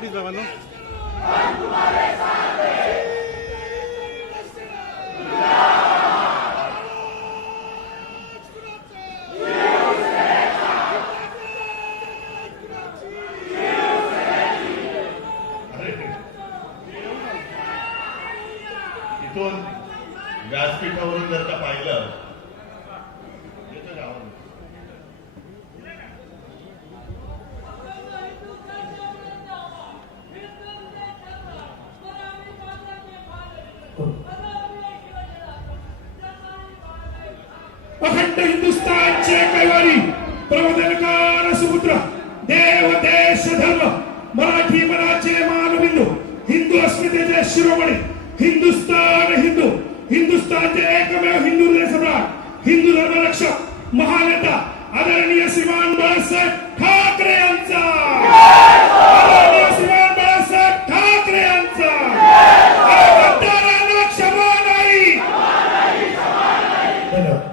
Please बाबांनो. इथून व्यासपीठावरून जर का पाहिलं अखंड हिंदुस्थानचे कैवारी प्रबोधनकार सुपुत्र देव देश धर्म मराठी मनाचे मानबिंदू हिंदू अस्मितेचे शिरोमणी हिंदुस्थानचे एकमेव हिंदू हृदय सम्राट हिंदू धर्म रक्षक महानेता आदरणीय श्रीमान बाळासाहेब ठाकरे यांचा आदरणीय श्रीमान बाळासाहेब ठाकरे यांचा गद्दारांना क्षमा नाही. धन्यवाद.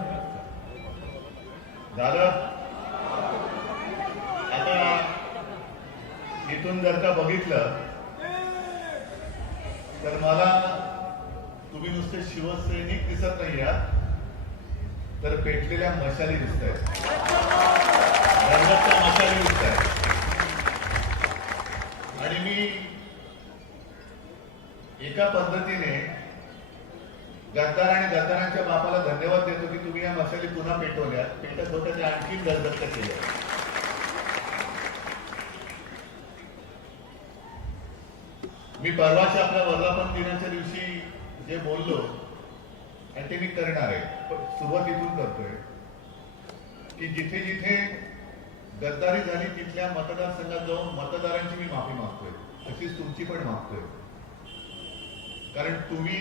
झालं. आता इथून जर का बघितलं तर मला तुम्ही नुसते शिवसैनिक दिसत नाही आहात तर पेटलेल्या मशाली दिसत आहेत, मशाली दिसत आहेत. आणि मी एका पद्धतीने गद्दार आणि गद्दारांच्या बापाला धन्यवाद देतो की तुम्ही या मशाली पुन्हा पेटवल्या, पेटत होत्या त्या आणखी गजबजत केल्या. मी परवाच्या आपल्या वर्धापन दिनाच्या दिवशी जे बोललो आणि ते मी करणार आहे, सुरुवात इथून करतोय की जिथे जिथे गद्दारी झाली तिथल्या मतदारसंघात जाऊन मतदारांची मी माफी मागतोय, तशीच तुमची पण मागतोय. कारण तुम्ही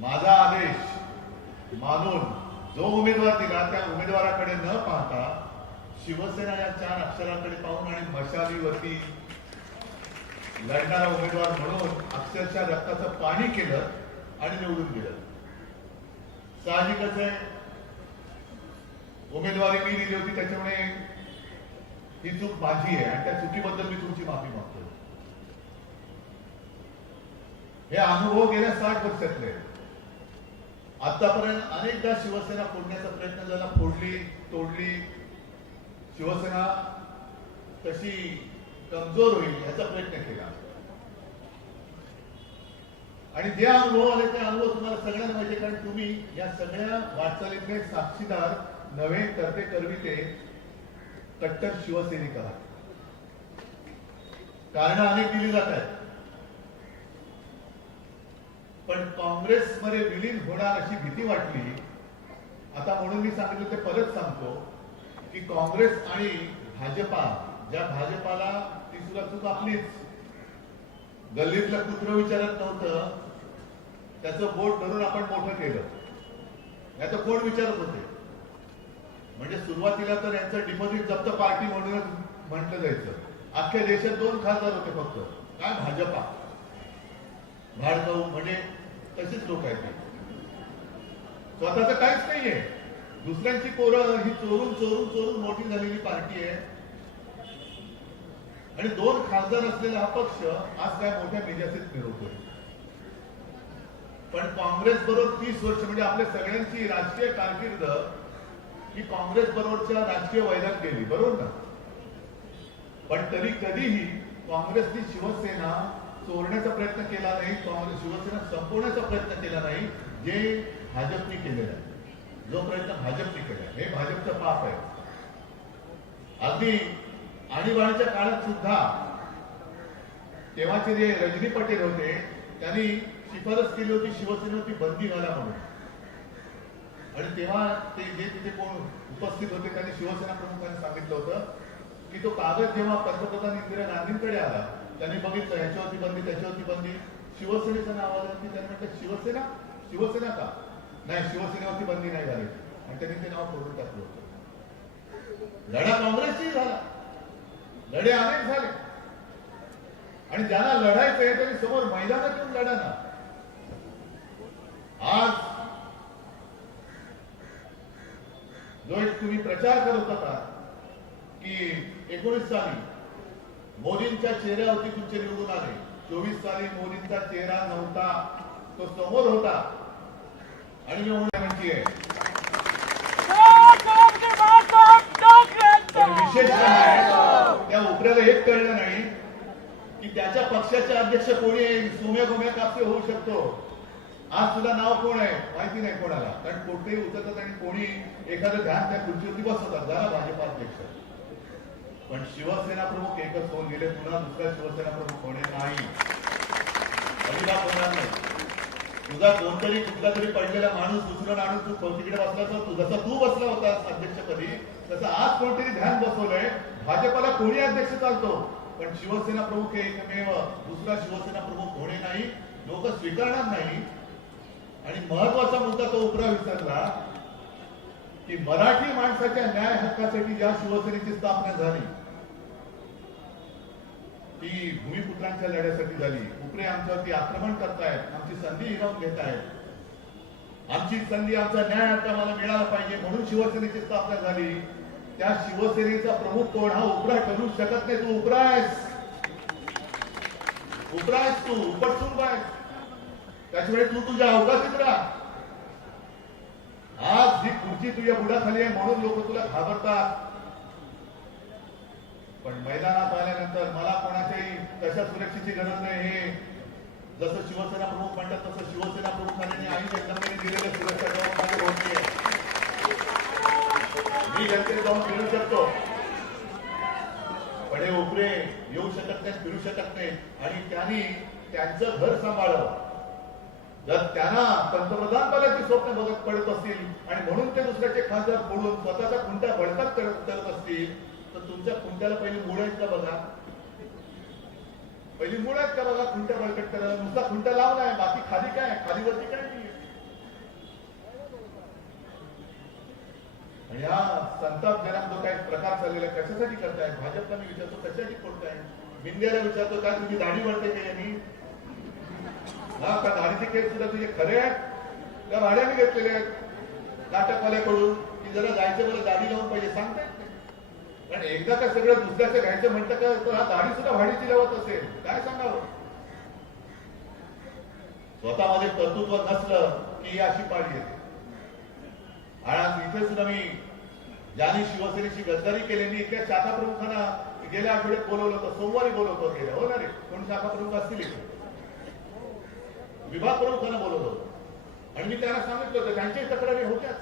माझा आदेश मानून जो उमेदवार दिला त्या उमेदवाराकडे न पाहता शिवसेना या 4 अक्षराकडे पाहून आणि मशालीवरती लढणारा उमेदवार म्हणून अक्षरशः रक्ताचं पाणी केलं आणि निवडून दिलं. साहजिकच आहे, उमेदवारी मी दिली होती त्याच्यामुळे ही चूक माझी आहे आणि त्या चुकीबद्दल मी तुमची माफी मागतो. हे अनुभव गेल्या 60 वर्षातले. आतापर्यंत अनेकदा शिवसेना फोडण्याचा प्रयत्न झाला, फोडली तोडली. शिवसेना कशी कमजोर होईल याचा प्रयत्न केला आणि जे अनुभव आले ते अनुभव तुम्हाला सगळ्यांना माहिती, कारण तुम्ही या सगळ्या वाटचालीतले साक्षीदार नव्हे तर ते करविते कट्टर शिवसैनिक आहात. कारण अनेक दिली जात आहेत, पण काँग्रेसमध्ये विलीन होणार अशी भीती वाटली. आता म्हणून मी सांगितलं ते परत सांगतो की काँग्रेस आणि भाजपा, ज्या भाजपाला ती सुद्धा चूक आपलीच, गल्लीतलं कुत्र विचारत नव्हतं त्याचं बोट धरून आपण मोठं केलं, याचं कोण विचारत होते. म्हणजे सुरुवातीला तर यांचं डिपॉझिट जप्त पार्टी म्हणूनच म्हटलं जायचं. अख्ख्या देशात 2 खासदार होते फक्त, काय भाजपा भाडकाऊ, म्हणजे तसेच लोक आहेत. स्वतःच काहीच नाहीये, दुसऱ्यांची पोरं ही चोरून चोरून चोरून मोठी झालेली पार्टी आहे. आणि 2 खासदार असलेला हा पक्ष आज काय मोठ्या मेजासेत मिळवतोय. पण काँग्रेस बरोबर 30 वर्ष, म्हणजे आपल्या सगळ्यांची राजकीय कारकीर्द ही काँग्रेस बरोबरच्या राजकीय वैरात गेली, बरोबर ना. पण तरी कधीही काँग्रेसनी शिवसेना चोरण्याचा प्रयत्न केला नाही, काँग्रेस शिवसेना संपवण्याचा प्रयत्न केला नाही, जे भाजपने केलेला आहे. जो प्रयत्न भाजपने केला हे भाजपचं पाप आहे. अगदी आणीबाणीच्या काळात सुद्धा तेव्हाचे जे रजनी पटेल होते त्यांनी शिफारस केली होती शिवसेनेवरती बंदी घाला म्हणून. आणि तेव्हा ते जे तिथे कोण उपस्थित होते त्यांनी शिवसेना प्रमुखांनी सांगितलं होतं की तो कागद जेव्हा पंतप्रधान इंदिरा गांधींकडे आला त्यांनी बघितलं ह्याच्यावरती बंदी त्याच्यावरती बंदी, शिवसेनेचं नाव आलं की त्यांनी म्हटलं शिवसेना शिवसेना का नाही, शिवसेनेवरती बंदी नाही झाली आणि त्यांनी ते नाव फोडून टाकलं होतं. लढा काँग्रेसची झाला, लढे अनेक झाले आणि ज्यांना लढायचंय त्यांनी समोर मैदानात येऊन लढा ना. आज जो एक तुम्ही प्रचार करत होता की 19 साली मोदींच्या चेहऱ्यावरती तुमचे निवडून आले. 24 साली मोदींचा चेहरा नव्हता, तो समोर होता. आणि मी म्हणण्याची आहे पण विशेष काय त्या उपऱ्याला एक कळलं नाही की त्याच्या पक्षाचे अध्यक्ष कोणी आहे. सोम्या गोम्या कापसे होऊ शकतो. आज तुला नाव कोण आहे माहिती नाही कोणाला, कारण कोणतेही उतरतात आणि कोणी एखादं ध्यान त्या खुर्चीवरती बसवतात, झाला भाजपा अध्यक्ष. पण शिवसेना प्रमुख एकच होऊन गेले, पुन्हा दुसरा शिवसेना प्रमुख होणे नाही. अजिबात होणार नाही. तुझा कोणतरी कुठला तरी पडलेला माणूस दुसरं आणून तू तिकडे बसला तर जसा तू बसला होतास अध्यक्षपदी, तसं आज कोणतरी ध्यान बसवलंय. भाजपला कोणी अध्यक्ष चालतो, पण शिवसेना प्रमुख हे एकमेव, दुसरा शिवसेना प्रमुख होणे नाही, लोक स्वीकारणार नाही. आणि महत्वाचा मुद्दा तो उपरा विसरला की मराठी माणसाच्या न्याय हक्कासाठी ज्या शिवसेनेची स्थापना झाली ती भूमिपुत्रांच्या लढ्यासाठी झाली. उपरे आमच्यावरती आक्रमण करतायत, आमची संधी हिरावून घेतायत, आमची संधी, आमचा न्याय हक्क आम्हाला मिळाला पाहिजे म्हणून शिवसेनेची स्थापना झाली. त्या शिवसेनेचा प्रमुख कोण हा उपरा ठरू शकत नाही. तू उपरा आहेस, उपरा आहेस, तू उपटसून आहेस. त्याच्यामुळे तू तुझ्या अवकाशात राहा. आज ही खुर्ची तुझ्या बुडाखाली आहे म्हणून लोक तुला घाबरतात. पण मैदानात आल्यानंतर मला कोणाच्याही कशा सुरक्षेची गरज नाही. हे जसं शिवसेना प्रमुख म्हणतात तसं शिवसेना प्रमुखांनी आई जगदंबेने दिलेल्या सुरक्षा माझी होती आहे. मी जनतेने जाऊन फिरू शकतो, पण हे उपरे येऊ शकत नाही, फिरू शकत नाही. आणि त्यांनी त्यांचं घर सांभाळलं. जर त्यांना पंतप्रधान पदाची स्वप्न बघत पडत असतील आणि म्हणून ते दुसऱ्याचे खासदार फोडून स्वतःचा खुंटा बळकट करत असतील तर तुमच्या खुंट्याला पहिली मूळ आहेत का बघा. पहिली मूळ आहेत का बघा. खुंट्या बळकट करायला नुसता खुंटा लावलाय, बाकी खाली काय, खालीवरती काय नाही. आणि हा संतापजनक जो काही प्रकार चाललेला कशासाठी करताय भाजपला मी विचारतो, कशासाठी करताय. मिंद्याला विचारतो काय तुझी दाढी वाढते का यांनी, हा का दाढीचे केस सुद्धा तुझे खरे आहेत का भाड्याने घेतलेले आहेत नाटकवाल्याकडून की जरा जायचं मला दाढी लावून पाहिजे सांगतायत. कारण एकदा का सगळं दुसऱ्याचं घ्यायचं म्हणतं का तर हा दाढी सुद्धा भाडीची लावत असेल, काय सांगावं. स्वतःमध्ये कर्तृत्व नसलं की अशी पाळी येते. आज इथे सुद्धा मी ज्यांनी शिवसेनेची गद्दारी केली मी इथल्या शाखा प्रमुखांना गेल्या आठवड्यात बोलवलं होतं, सोमवारी बोलवतो गेल्या, हो ना रे. कोण शाखा प्रमुख असतील इथे, विभाग प्रमुखांना बोलवलं होतं. आणि मी त्यांना सांगितलं होतं त्यांच्याही तक्रारी होत्याच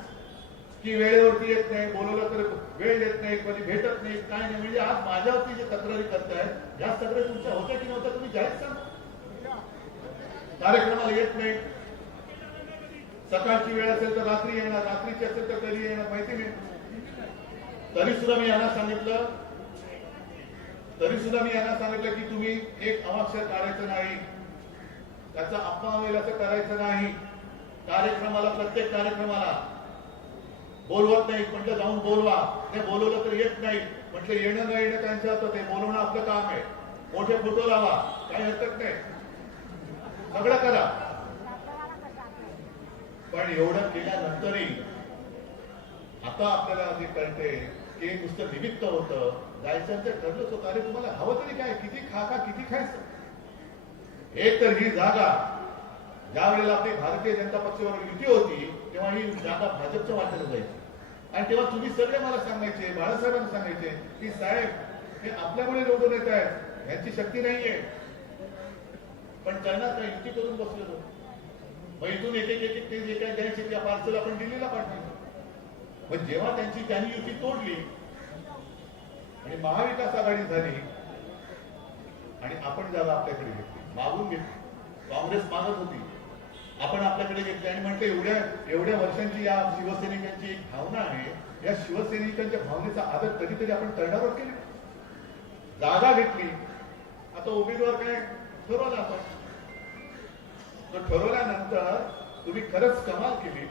की वेळेवरती येत नाही, बोलवलं तर वेळ देत नाही, कधी भेटत नाही, काय नाही. म्हणजे आज माझ्यावरती जे तक्रारी करतायत या तक्रारी तुमच्या होत्या की नव्हत्या तुम्ही जाहीर सांगा. कार्यक्रमाला येत नाही, सकाळची वेळ असेल तर रात्री येणार, रात्रीची असेल तर कधी येणार माहिती नाही. तरी सुद्धा मी यांना सांगितलं की तुम्ही एक अवाक्षर काढायचं नाही, त्याचा अपमान होईल असं करायचं नाही. कार्यक्रमाला प्रत्येक कार्यक्रमाला बोलवत नाही म्हटलं जाऊन बोलवा, ते बोलवलं तर येत नाही म्हटलं येणं न येणं त्यांच्या हातात आहे, बोलवणं आपलं काम आहे. मोठे फोटो लावा, काही हरकत नाही, सगळं करा. पण एवढं केल्यानंतरही आता आपल्याला जे कळते की नुसतं निमित्त होतं, जायचं ते ठरलंच होतं. अरे तुम्हाला हवं तरी काय, किती खा किती खायचं. एक तर ही जागा ज्या वेळेला आपली भारतीय जनता पक्षावर युती होती तेव्हा ही जागा भाजपच्या वाट्याला जायची. आणि तेव्हा तुम्ही सगळे मला सांगायचे, बाळासाहेबांना सांगायचे की साहेब हे आपल्यामुळे निवडून येत आहेत, यांची शक्ती नाहीये. पण करणार काय, युती करून बसलेलो. मग इथून एक एक ते जे काय द्यायचे त्या पार्सल आपण दिल्लीला पाठवायचं. पण जेव्हा त्यांनी युती तोडली आणि महाविकास आघाडी झाली आणि आपण जागा आपल्याकडे घेतली, मागून घेतली. काँग्रेस मागत होती, आपण आपल्याकडे घेतली आणि म्हटलं एवढ्या वर्षांची या शिवसैनिकांची एक भावना आहे, या शिवसैनिकांच्या भावनेचा आदर कधीतरी आपण करण्यावर केली. जागा घेतली, आता उमेदवार काय ठरवला आपण. तर ठरवल्यानंतर तुम्ही खरंच कमाल केली.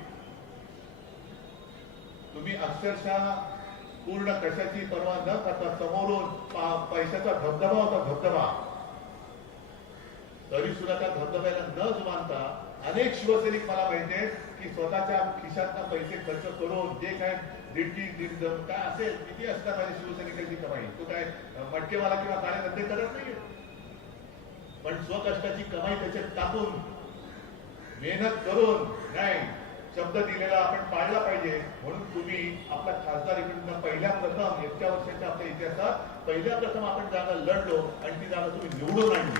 तुम्ही अक्षरशः पूर्ण कशाची पर्वा न करता समोरून पैशाचा धबधबा होता, धबधबा, तरी सुद्धा त्या धबधब्याला न जुमानता अनेक शिवसैनिक मला माहिती आहेत की स्वतःच्या खिशातनं पैसे खर्च करून जे काय दीड काय असेल किती असणार माझी शिवसैनिकांची कमाई, तो काय मटकेवाला किंवा काळे रद्द करत नाहीये, पण स्वकष्टाची कमाई त्याच्यात टाकून मेहनत करून नाही शब्द दिलेला आपण पाळला पाहिजे. म्हणून तुम्ही आपला खासदार इकडून पहिल्या प्रथम 1 वर्षाच्या आपल्या इतिहासात पहिल्या प्रथम आपण जागा लढलो आणि ती जागा तुम्ही निवडून आणली.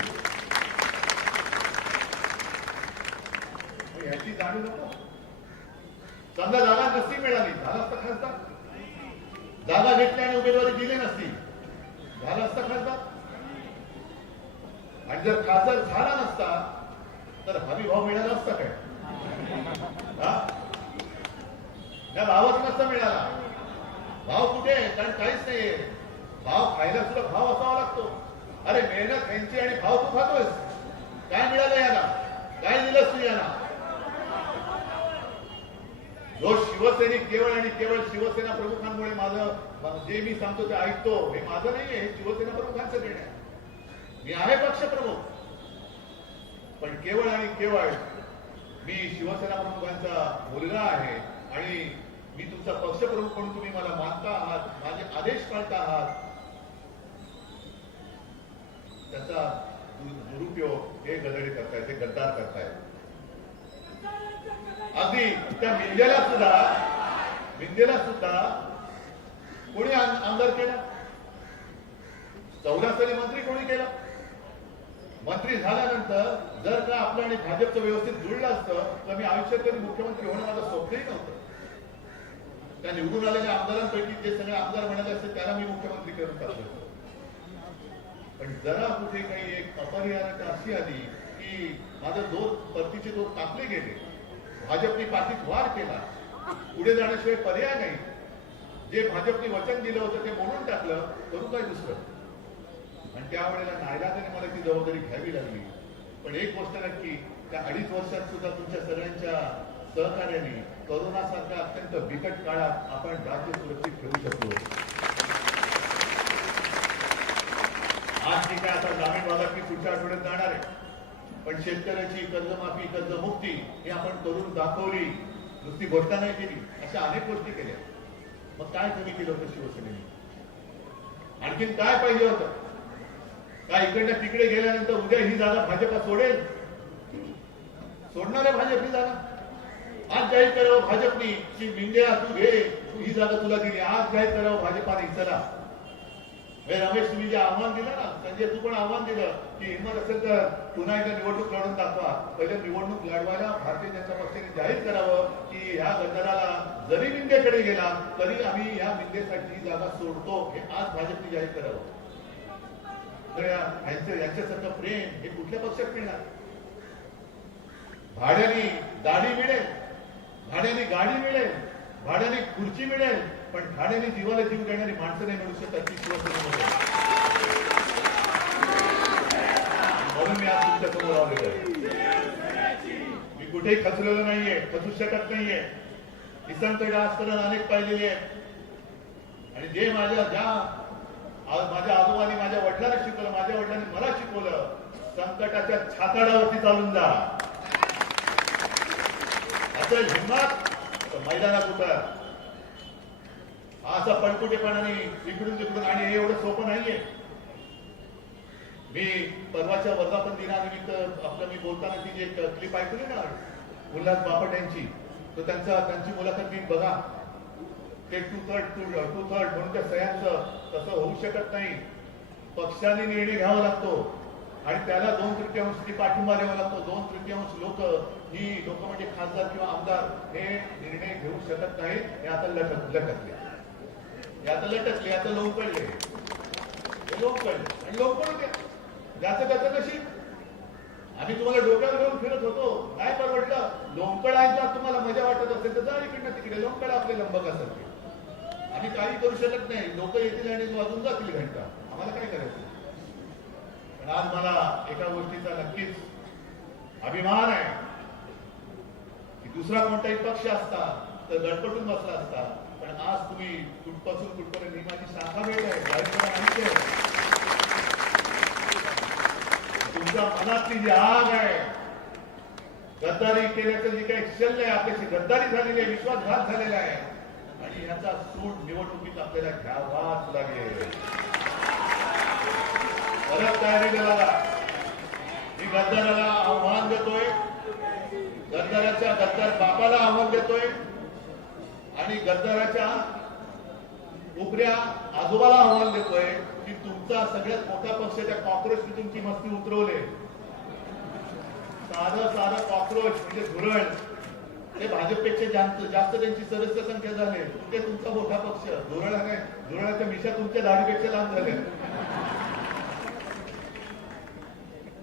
याची जाणीव नको. समजा जागा नसती मिळाली झाला असता खासदार, जागा घेतली आणि उमेदवारी दिली नसती झाला असता खासदार, आणि जर खासदार झाला नसता तर हमी भाव मिळाला असता काय? त्या भावाच नसता मिळाला. भाव कुठे? कारण काहीच नाहीये. भाव खायला सुद्धा भाव असावा लागतो. अरे मेहनत खायची आणि भाव तू खातोयस. काय मिळालं याला? काय दिलंस तू याला? जो शिवसैनिक केवळ आणि केवळ शिवसेना प्रमुखांमुळे माझं जे मी सांगतो ते ऐकतो, हे माझं नाहीये, हे शिवसेना प्रमुखांचं निर्णय. मी आहे पक्षप्रमुख, पण केवळ आणि केवळ मी शिवसेना प्रमुखांचा मुलगा आहे आणि मी तुमचा पक्षप्रमुख म्हणून तुम्ही मला मानता आहात, माझे आदेश पाळता आहात, त्याचा दुरुपयोग हे गदडे करतायत, हे गद्दार करतायत. अगदी त्या मिंदेला सुद्धा कोणी आमदार केला? 14 साली मंत्री कोणी केला? मंत्री झाल्यानंतर जर का आपलं आणि भाजपचं व्यवस्थित जुळलं असतं तर मी आयुष्यात कधी मुख्यमंत्री होणं माझं स्वप्नही नव्हतं. त्या निवडून आलेल्या आमदारांपैकी जे सगळे आमदार म्हणाले असते त्याला मी मुख्यमंत्री करून टाकलं. पण जरा कुठे काही एक अपरिहार्यता अशी आली की माझं परतीचे दोर टाकले गेले, भाजपने पाठीत वार केला, पुढे जाण्याशिवाय पर्याय नाही. जे भाजपने वचन दिलं होतं ते मोडून टाकलं, करू काय दुसरं? आणि त्यावेळेला नाईलाजाने मला ती जबाबदारी घ्यावी लागली. पण एक गोष्ट नक्की, त्या 2.5 वर्षात सुद्धा तुमच्या सगळ्यांच्या सहकार्याने करोनासारख्या अत्यंत बिकट काळात आपण राज्य सुरक्षित ठेवू शकलो. आज ठीक आहे, आता ग्रामीण भागात मी पुढच्या आठवड्यात जाणार आहे, पण शेतकऱ्याची कर्जमाफी, कर्जमुक्ती हे आपण करून दाखवली. नुसती घोषणा नाही केली, अशा अनेक गोष्टी केल्या. मग काय कमी केलं होतं शिवसेनेने? आणखीन काय पाहिजे होतं? काय इकडनं तिकडे गेल्यानंतर उद्या ही जागा भाजपा सोडेल? सोडणार आहे भाजप ही जागा? आज जाहीर करावं भाजपनी की मिंदेला तू घे, ही जागा तुला दिली. आज जाहीर करावं भाजपाने, चला. रमेश, तुम्ही जे आव्हान दिलं ना, संजय तू पण आव्हान दिलं की हिंमत असेल तर पुन्हा एकदा निवडणूक लढून दाखवा. पहिले निवडणूक लढवायला भारतीय जनता पक्षाने जाहीर करावं की ह्या गद्दाराला जरी मिंदेकडे गेला तरी आम्ही या मिंदेसाठी ही जागा सोडतो, हे आज भाजपने जाहीर करावं. तर यांच्यासारखं प्रेम हे कुठल्या पक्षात मिळणार? भाड्याने दाढी मिळेल, भाड्याने गाडी मिळेल, भाड्याने खुर्ची मिळेल, पण भाड्याने जीवाला जीव देणारी माणसं नाही मिळू शकतात ती शिवसेनेमध्ये. म्हणून मी आज तुमच्या समोर आलेलो आहे. मी कुठेही खचलेलो नाहीये, खचू शकत नाहीये. किसन आजपर्यंत अनेक पाहिलेली आहेत आणि जे माझ्या आजोबांनी माझ्या वडिलांनी शिकवलं, माझ्या वडिलांनी मला शिकवलं, संकटाच्या छाताडावरती चालून जा. असं हिंमत मैदानात उतर. असा पणकुटेपणाने इकडून तिकडून, आणि हे एवढं सोपं नाहीये. मी परवाच्या वर्धापन दिनानिमित्त आपलं मी बोलताना ती जी एक क्लिप ऐकली ना उल्हास बापट यांची, तर त्यांची मुलाखत मी बघा. ते 2/3 म्हणून त्या सह्यांचं तसं होऊ शकत नाही. पक्षाने निर्णय घ्यावा लागतो आणि त्याला 2/3 पाठिंबा द्यावा लागतो. 2/3 लोक म्हणजे खासदार किंवा आमदार हे निर्णय घेऊ शकत नाहीत. हे आता लटकले, आता लोंबकळले आणि लोंबकळू द्या. ज्याचं त्याचं नशीब. आम्ही तुम्हाला डोक्यावर घेऊन फिरत होतो, नाही परवडलं. लोंबकळायचा तुम्हाला मजा वाटत असेल तर जा इकडनं तिकडे, लोंबकळा आपले लंबकासारखे. आम्ही काही करू शकत नाही. लोक येतील आणि वाजून जातील घंटा, आम्हाला काय करायचं? पण आज मला एका गोष्टीचा नक्कीच अभिमान आहे की दुसरा कोणताही पक्ष असता तर गडपटून बसला असता, पण आज तुम्ही कुठपासून कुठपर्यंत ही माझी शाखा भेट आहे, जाहीर आहे. तुमच्या मनातली जी आग आहे गद्दारी केल्याचं जे काही शल्य आहे आपल्याशी गद्दारी झालेली आहे, विश्वासघात झालेला आहे आणि ह्याचा सूड निवडणुकीत आपल्याला घ्यावाच लागेल. परत तयारी करा. मी गद्दाराला आव्हान देतोय, गद्दाराच्या गद्दार बापाला आव्हान देतोय आणि गद्दाराच्या उपऱ्या आजोबाला आव्हान देतोय की तुमचा सगळ्यात मोठा पक्ष त्या कॉक्रोचने तुमची मस्ती उतरवले. साधं कॉक्रोच म्हणजे धुरळ, ते भाजपपेक्षा जास्त त्यांची सदस्य संख्या झाली. ते तुमचा मोठा पक्ष. धुरळाच्या मिशा तुमच्या दाढीपेक्षा लांब झाले.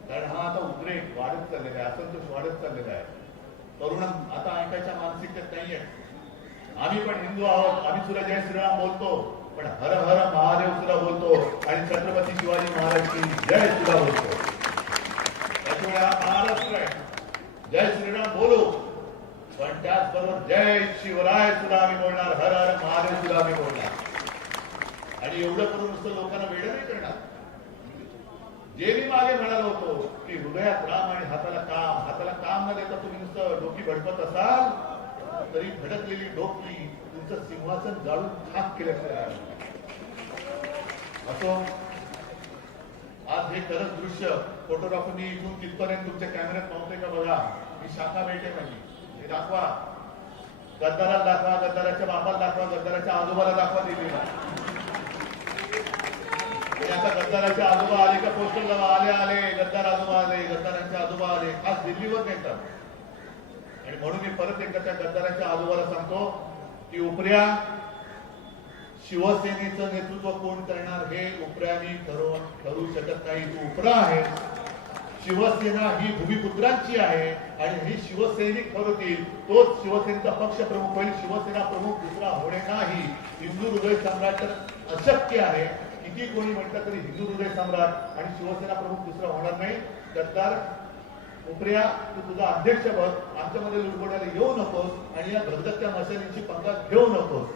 कारण हा आता उद्रेक वाढत चाललेला आहे, असंतोष वाढत चाललेला आहे. तरुण आता ऐकायच्या मानसिकतेत नाहीये. आम्ही पण हिंदू आहोत, आम्ही सुद्धा जय श्रीराम बोलतो, पण हर हर महादेव सुद्धा बोलतो आणि छत्रपती शिवाजी महाराजची जय सुद्धा बोलतो. त्याच्यामुळे हा महाराष्ट्र आहे. जय श्रीराम बोलू, पण त्याचबरोबर जय शिवराय सुद्धा आम्ही बोलणार, हर हर महादेव सुद्धा आम्ही बोलणार. आणि एवढं करून नुसतं लोकांना वेळ नाही करणार. जे मी मागे म्हणालो होतो की हृदयात राम आणि हाताला काम न देता तुम्ही नुसतं डोकी भडकत असाल तरी भडकलेली डोकी तुमचं सिंहासन जाळून खाक केल्याशिवाय असो. आज हे खरंच दृश्य फोटोग्राफरनी इथून तिथपर्यंत तुमच्या कॅमेऱ्यात नव्हते का बघा. ही शाखा भेटे माझी, हे दाखवा. गद्दाराला दाखवा, गद्दाराच्या बापाला दाखवा, गद्दाराच्या आजोबाला दाखवा दिलेला. आता गद्दाराचे आजोबा आले का पोस्टर लावा, आले गद्दार आजोबा आले, गद्दारांचे आजोबा आले, खास दिल्लीवर नेतात. आणि म्हणून मी परत एकदा त्या गद्दाराच्या आजोबाला सांगतो की उपऱ्या शिवसेनेचं नेतृत्व कोण करणार हे उपऱ्यानी ठरू शकत नाही. तू उपरा आहे. शिवसेना ही भूमिपुत्रांची आहे आणि ही शिवसैनिक ठरवतील, तोच शिवसेनेचा पक्ष प्रमुख होईल. शिवसेना प्रमुख दुसरा होणे नाही. हिंदू हृदय सम्राट तर अशक्य आहे. किती कोणी म्हटलं तरी हिंदू हृदय सम्राट आणि शिवसेना प्रमुख दुसरा होणार नाही. गद्दार उपऱ्या, तू तुझा अध्यक्ष बघ, आमच्यामध्ये लुडबुडायला येऊ नकोस आणि या धगधगत्या मशालींची पंगत घेऊ नकोस.